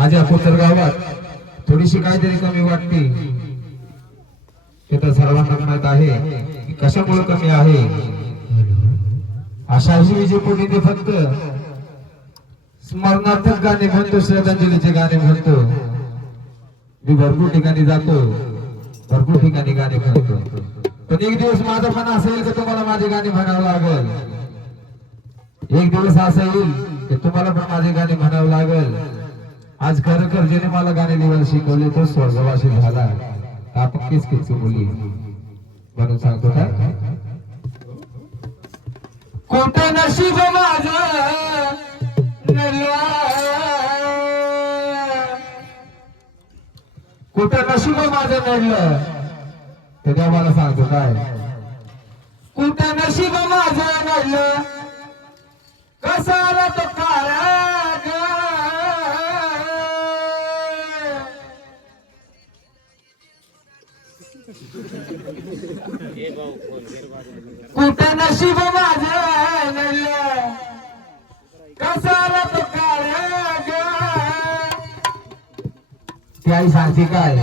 आज या कोतर गावात थोडीशी काहीतरी कमी वाटते. ते तर सर्वांना माहीत आहे की कशामुळे कमी आहे? अशाही विजय कोणी ते फक्त स्मरणार्थक गाणे म्हणतो श्रद्धांजलीचे गाणे म्हणतो. मी भरपूर ठिकाणी जातो भरपूर ठिकाणी गाणे म्हणतो. पण एक दिवस माझं पण असेल की तुम्हाला माझे गाणे म्हणावं लागेल? एक दिवस असं येईल की तुम्हाला पण माझे गाणे म्हणावं लागेल. आज खरं कर्जेने मला गाणे लिहायला शिकवले तो स्वर्गवासी झाला. आपण किस किस मुली म्हणून सांगतो का? कोणतं नशीब माझ कुठं नशीब माझं नडलं तर त्या मला सांगतो काय? कुठं नशीब माझं नडलं कसाला तो काळा? कुठं नशीब माझं नडलं कसाला तो काळा आई सांगते काय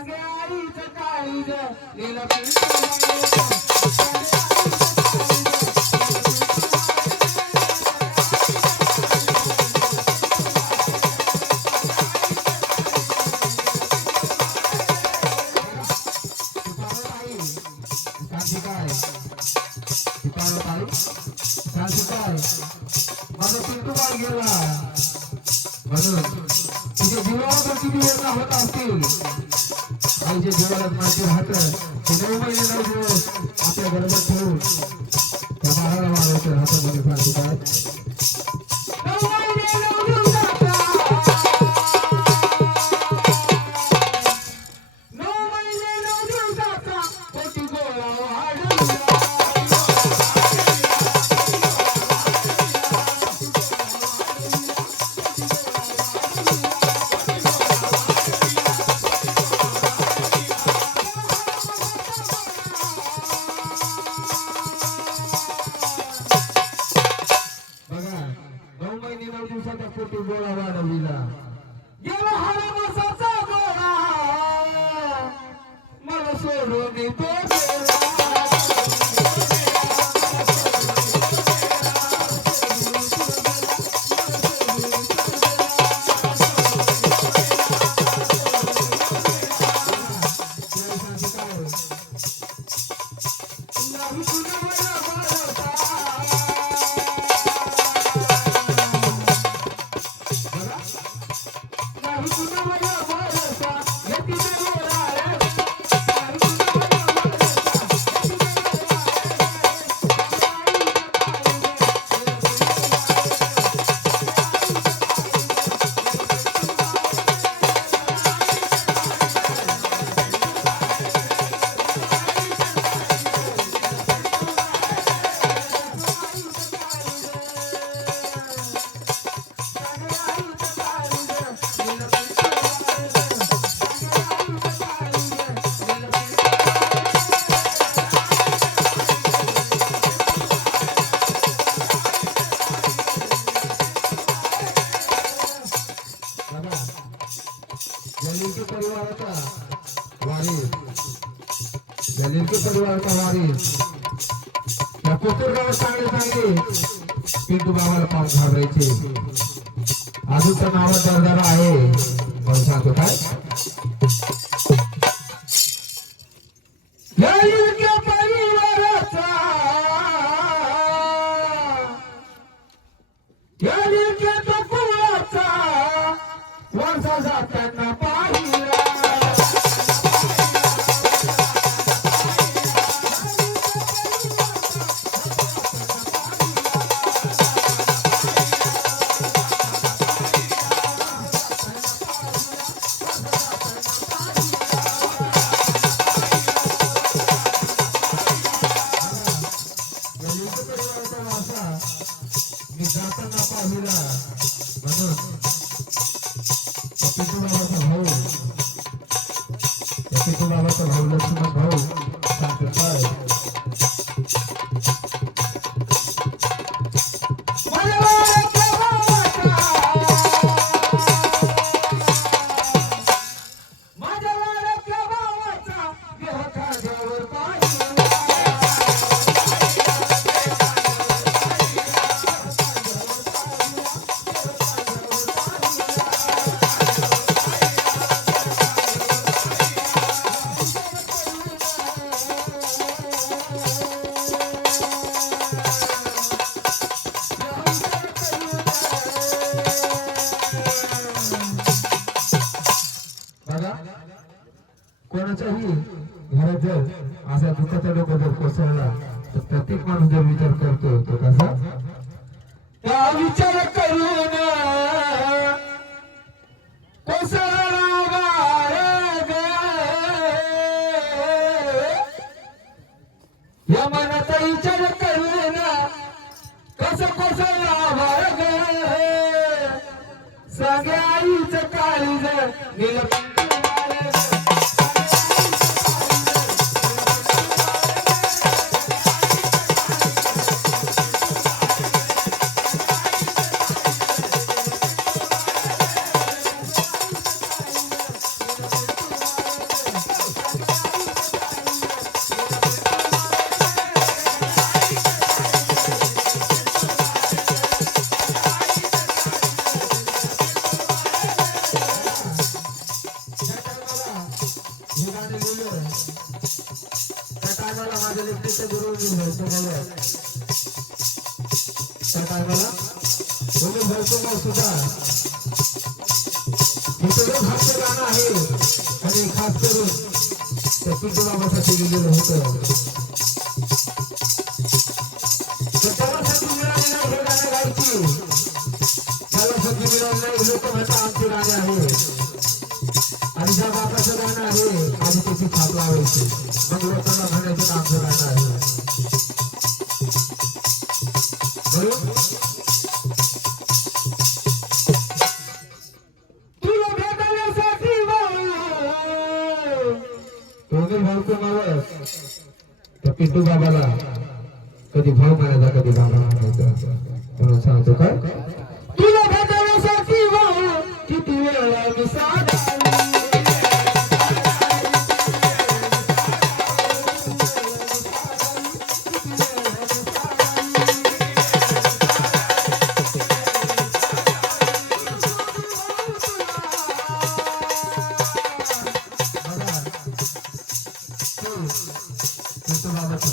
सांगे आईचं काळी ग म्हणून तुझ्या जीवावर किती वेळ होत असतील? आईच्या देवाला माझे हात ते नऊ महिने नऊ दिवस आपल्या घरात ठेवून. त्या बाळाला वाढवते हातामध्ये बघा, जलीलके परिवाराचा वारी. जलीलके परिवाराचा वारीस या कोथरूड चांगले चांगले पिंटू बाबाला पाहून घाबरायचे. अजून तर नावात दरदारा आहे. पण सांगतो काय? सगळ्या आईचं काळीज त्या टायमाला माझ्या लेखणीचं गुरु त्या टायमाला सुद्धा? हे खास गाणं आहे आणि खास करून त्या लिहिलेलं होतं. मिळाली नाही हे गाणं गायची त्याला मिळाली नाही आमचे गाणे आहे. आणि ज्या आधी त्याची छाप लावायची मग लोकांना म्हणायचं आमचं गाणं आहे. पिंटू बाबाला. कधी भाऊ म्हणायचा कधी बाबा म्हणायचा. म्हणून सांगतो काय तुला भेटण्यासाठी किती वेळा मी साधा সুবহানাল্লাহ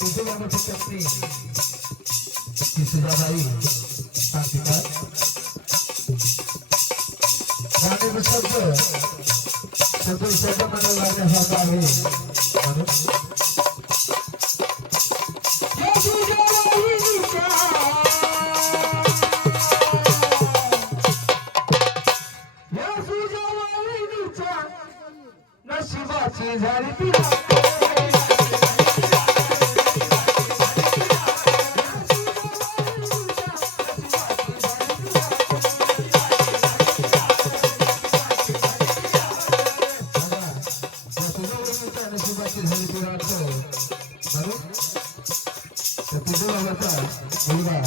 itu yang seperti di Surabaya perhatikan kami bersabda sebelum saja menelannya hatari त्या मुलगा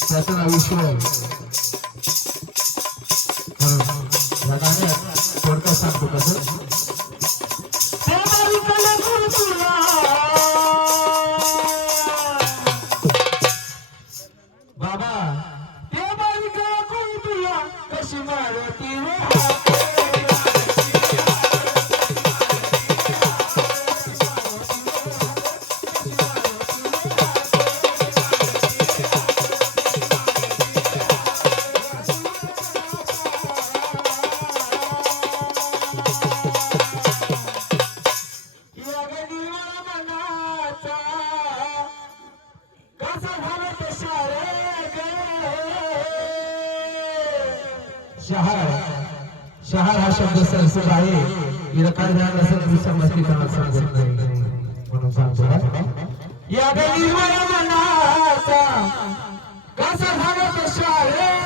त्याचं नाव ईश्वर थोडक्यात सांगतो कसं शहर शहर हा शब्द सरसर आहे. विरकार ध्यान असेल दुसरा मस्ती करणार सांगत नाही. म्हणून सांगतो या गलिवर मनाचा कसा झाला शाळे.